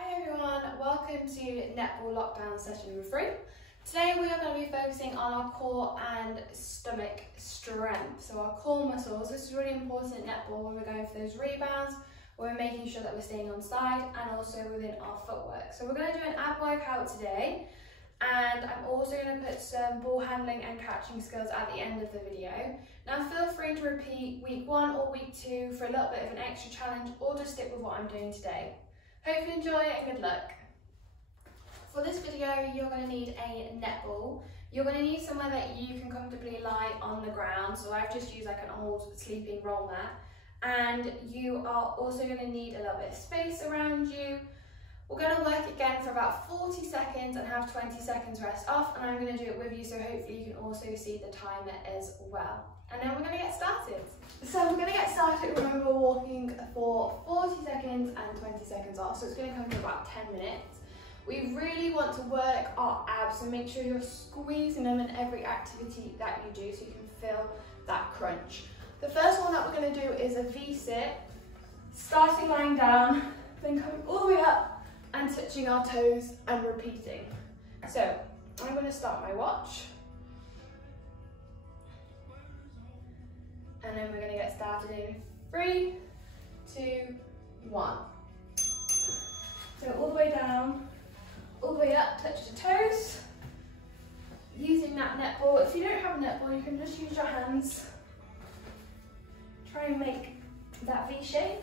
Hi everyone, welcome to Netball Lockdown session number 3. Today we are going to be focusing on our core and stomach strength. So our core muscles, this is really important in netball when we're going for those rebounds, when we're making sure that we're staying on side and also within our footwork. So we're going to do an ab workout today, and I'm also going to put some ball handling and catching skills at the end of the video. Now feel free to repeat week 1 or week 2 for a little bit of an extra challenge, or just stick with what I'm doing today. Hope you enjoy it and good luck. For this video, you're going to need a netball. You're going to need somewhere that you can comfortably lie on the ground. So I've just used like an old sleeping roll mat. And you are also going to need a little bit of space around you. We're going to work again for about 40 seconds and have 20 seconds rest off. And I'm going to do it with you, so hopefully you can also see the timer as well. And then we're going to get started. So we're going to get started when we're walking for 40 seconds and 20 seconds off. So it's going to come to about 10 minutes. We really want to work our abs, so make sure you're squeezing them in every activity that you do so you can feel that crunch. The first one that we're going to do is a V-sit, starting lying down, then coming all the way up and touching our toes and repeating. So I'm going to start my watch. And then we're going to get started in 3, 2, 1. So all the way down, all the way up, touch the toes. Using that netball. If you don't have a netball, you can just use your hands. Try and make that V shape.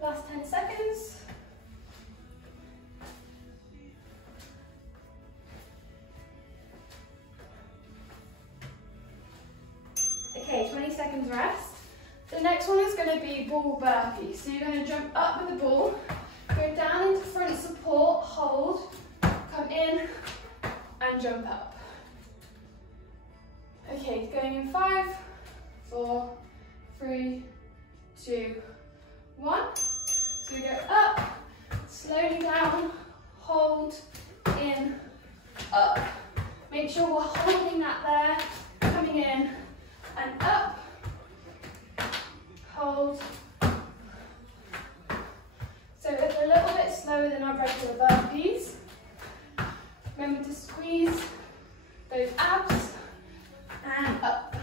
Last 10 seconds. Okay, 20 seconds rest. The next one is going to be ball burpee. So you're going to jump up with the ball, go down into front support, hold, come in and jump up. Okay, going in 5, 4, 3, 2, 1. So we go up, slowly down, hold, in, up. Make sure we're holding that there, coming in and up, hold. So it's a little bit slower than our regular burpees. Remember to squeeze those abs and up.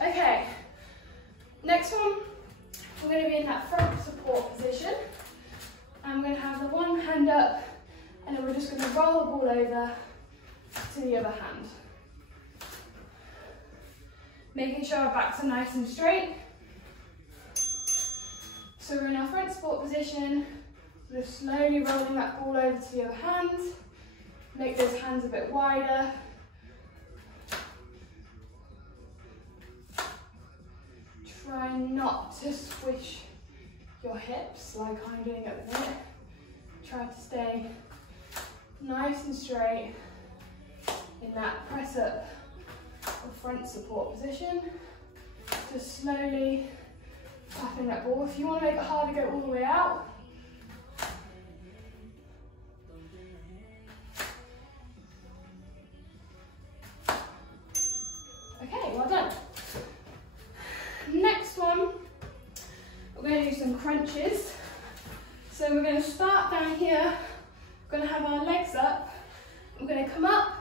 Okay, next one, we're going to be in that front support position. I'm going to have the one hand up, and then we're just going to roll the ball over to the other hand. Making sure our backs are nice and straight. So we're in our front support position, just slowly rolling that ball over to the other hand. Make those hands a bit wider. Try not to squish your hips like I'm doing at the minute. Try to stay nice and straight in that press up or front support position. Just slowly tapping that ball. If you want to make it hard to go all the way out, okay, well done. Next one, we're going to do some crunches. So we're going to start down here, we're going to have our legs up, we're going to come up,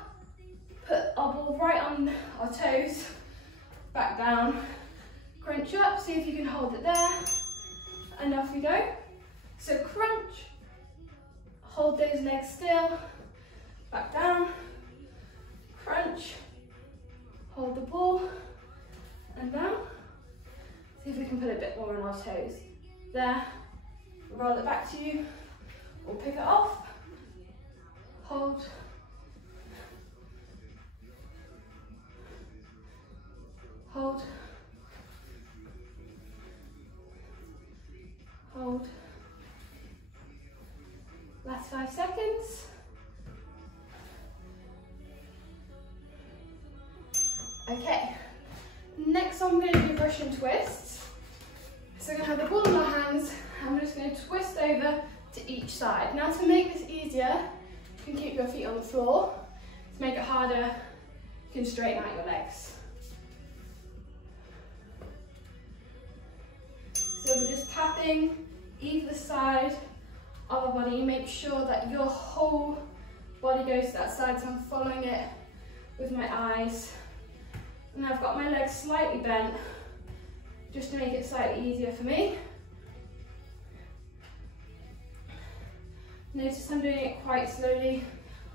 put our ball right on our toes, back down, crunch up, see if you can hold it there, and off we go. So crunch, hold those legs still, back down, crunch, hold the ball, and down. See if we can put a bit more on our toes. There, roll it back to you, or pick it off, hold, hold, Hold. Last 5 seconds. Okay, next I'm going to do Russian twists. So I'm going to have the ball in my hands, I'm just going to twist over to each side. Now to make this easier, you can keep your feet on the floor. To make it harder, you can straighten out your legs. So we're just tapping either side of our body. Make sure that your whole body goes to that side, so I'm following it with my eyes. And I've got my legs slightly bent, just to make it slightly easier for me. Notice I'm doing it quite slowly,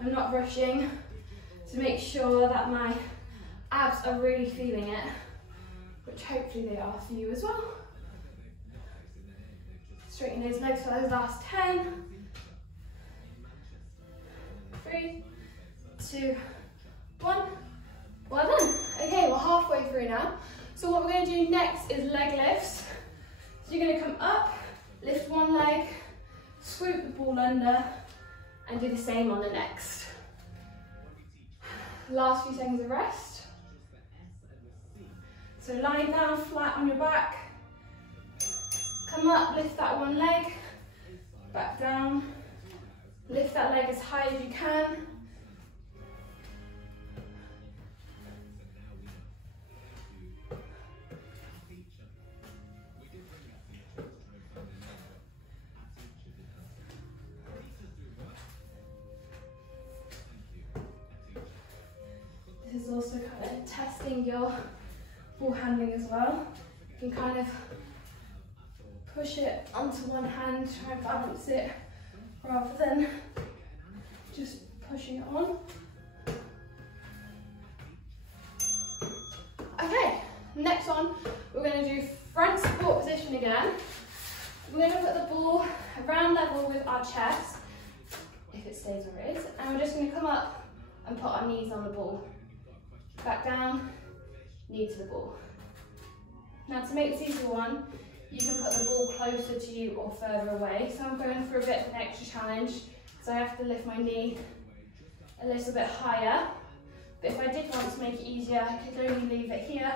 I'm not rushing, to make sure that my abs are really feeling it, which hopefully they are for you as well. Straighten those legs for those last 10. 3, 2, 1. Well done. Okay, we're halfway through now. So what we're going to do next is leg lifts. So you're going to come up, lift one leg, swoop the ball under, and do the same on the next. Last few seconds of rest. So lying down flat on your back, come up, lift that one leg, back down, lift that leg as high as you can. This is also kind of testing your ball handling as well. You can kind of push it onto one hand, try and balance it rather than just pushing it on. Okay, next one, we're going to do front support position again. We're going to put the ball around level with our chest, if it stays where it is, and we're just going to come up and put our knees on the ball. Back down, knee to the ball. Now to make this easier one, you can put the ball closer to you or further away. So I'm going for a bit of an extra challenge, so I have to lift my knee a little bit higher. But if I did want to make it easier, I could only leave it here.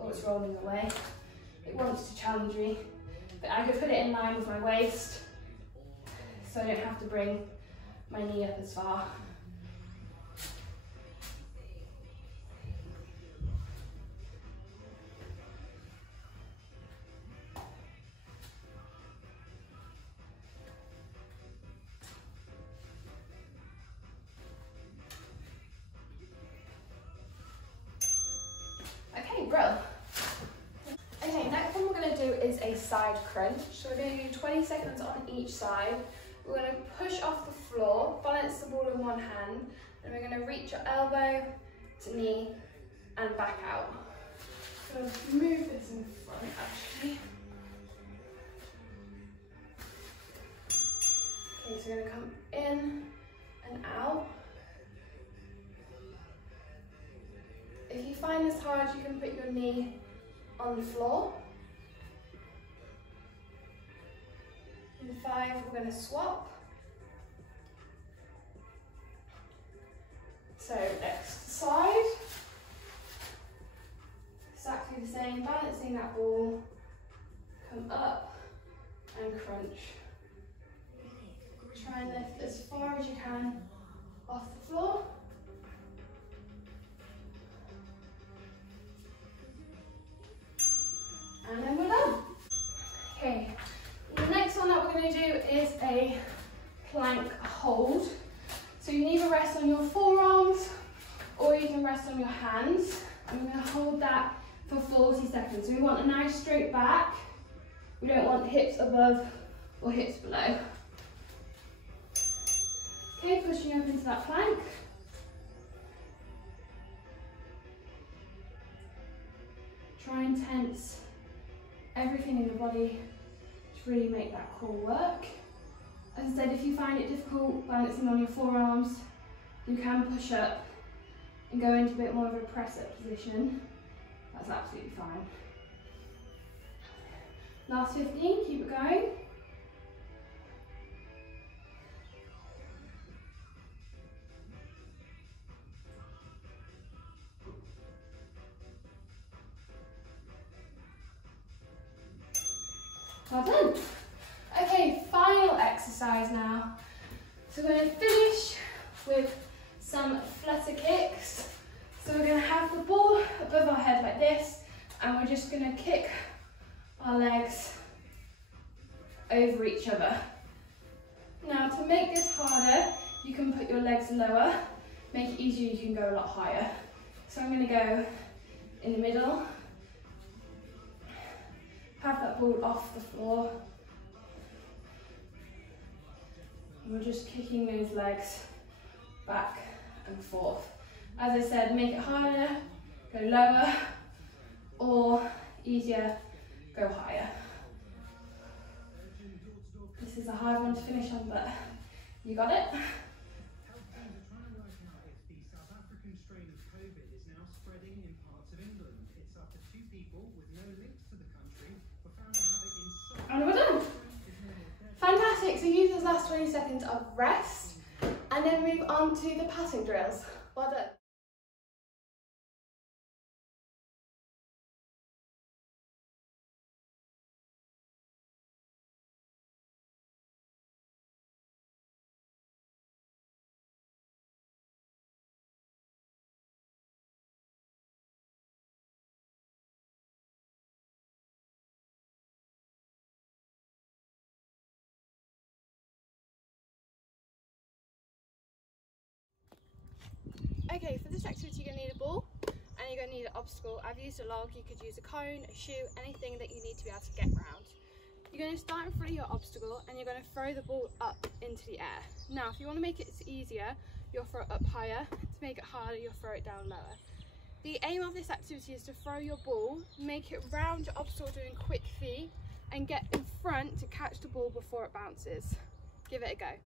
Oh, it's rolling away. It wants to challenge me. But I could put it in line with my waist, so I don't have to bring my knee up as far. Okay, next one we're going to do is a side crunch. So we're going to do 20 seconds on each side. We're going to push off the floor, balance the ball in one hand, and we're going to reach your elbow to knee and back out. So move this in front actually. Okay, so we're going to come in and out. If you find this hard, you can put your knee on the floor. In 5, we're going to swap. So next side. Exactly the same, balancing that ball, come up and crunch. Try and lift as far as you can off the floor. And then we're done. Okay, the next one that we're going to do is a plank hold. So you can either rest on your forearms or you can rest on your hands. And we're going to hold that for 40 seconds. So we want a nice straight back. We don't want hips above or hips below. Okay, pushing up into that plank. Try and tense everything in the body to really make that core work. As I said, if you find it difficult balancing on your forearms, you can push up and go into a bit more of a press-up position. That's absolutely fine. Last 15, keep it going. Well done. Okay, final exercise now. So we're going to finish with some flutter kicks. So we're going to have the ball above our head like this, and we're just going to kick our legs over each other. Now to make this harder, you can put your legs lower. Make it easier, you can go a lot higher. So I'm going to go in the middle, have that ball off the floor. And we're just kicking those legs back and forth. As I said, make it harder, go lower, or easier, go higher. This is a hard one to finish on, but you got it. And we're done. Fantastic, so use those last 20 seconds of rest and then move on to the passing drills. Well done. Okay, for this activity you're going to need a ball and you're going to need an obstacle. I've used a log, you could use a cone, a shoe, anything that you need to be able to get round. You're going to start in front of your obstacle and you're going to throw the ball up into the air. Now if you want to make it easier, you'll throw it up higher. To make it harder, you'll throw it down lower. The aim of this activity is to throw your ball, make it round your obstacle doing quick feet, and get in front to catch the ball before it bounces. Give it a go.